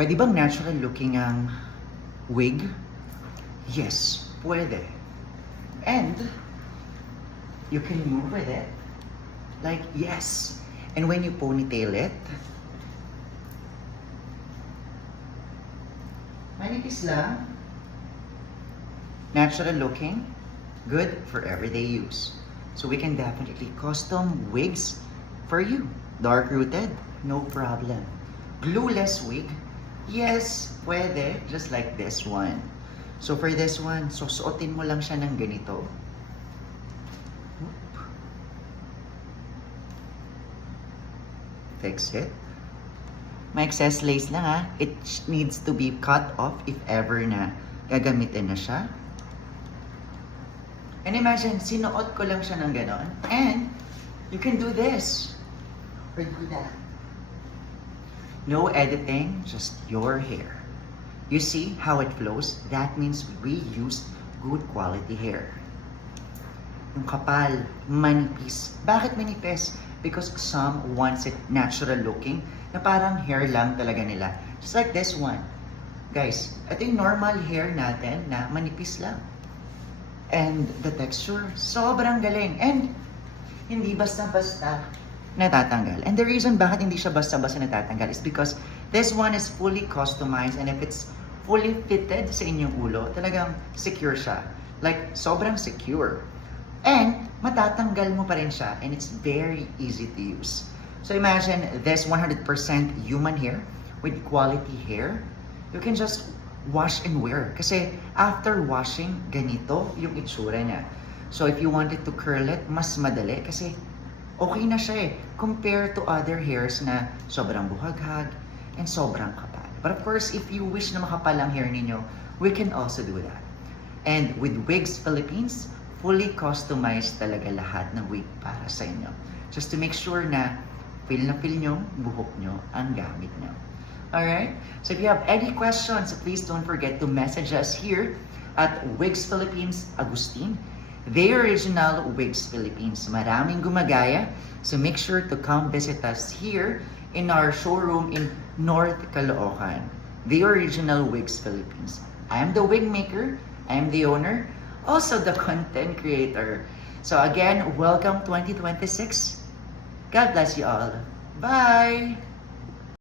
Pwede bang natural looking ang wig? Yes, pwede. And you can move with it. Like, yes. And when you ponytail it, manipis lang. Natural looking, good for everyday use. So we can definitely custom wigs for you. Dark rooted, no problem. Glueless wig, yes, pwede, just like this one. So for this one, susuotin mo lang siya ng ganito. Fix it. May excess lace lang ha. It needs to be cut off if ever na gagamitin na siya. And imagine, sinuot ko lang siya ng ganon. And you can do this. Or do that. No editing, just your hair. You see how it flows? That means we used good quality hair. Yung kapal, manipis. Bakit manipis? Because some wants it natural looking, na parang hair lang talaga nila. Just like this one. Guys, ito yung normal hair natin na manipis lang. And the texture, sobrang galing. And hindi basta-basta natatanggal. And the reason bakit hindi siya basta-basta natatanggal is because this one is fully customized, and if it's fully fitted sa inyong ulo, talagang secure siya. Like, sobrang secure. And matatanggal mo pa rin siya, and it's very easy to use. So imagine this 100% human hair with quality hair. You can just wash and wear. Kasi after washing, ganito yung itsura niya. So if you wanted to curl it, mas madali kasi okay na siya eh. Compared to other hairs na sobrang buhaghag and sobrang kapal. But of course, if you wish na makapal ang hair ninyo, we can also do that. And with Wigs Philippines, fully customized talaga lahat ng wig para sa inyo. Just to make sure na feel nyo, buhok nyo ang gamit nyo. Alright? So if you have any questions, please don't forget to message us here at Wigs Philippines Agustin. The original Wigs Philippines. Maraming gumagaya. So make sure to come visit us here in our showroom in North Caloocan. The original Wigs Philippines. I am the wig maker. I am the owner. Also the content creator. So again, welcome 2026. God bless you all. Bye!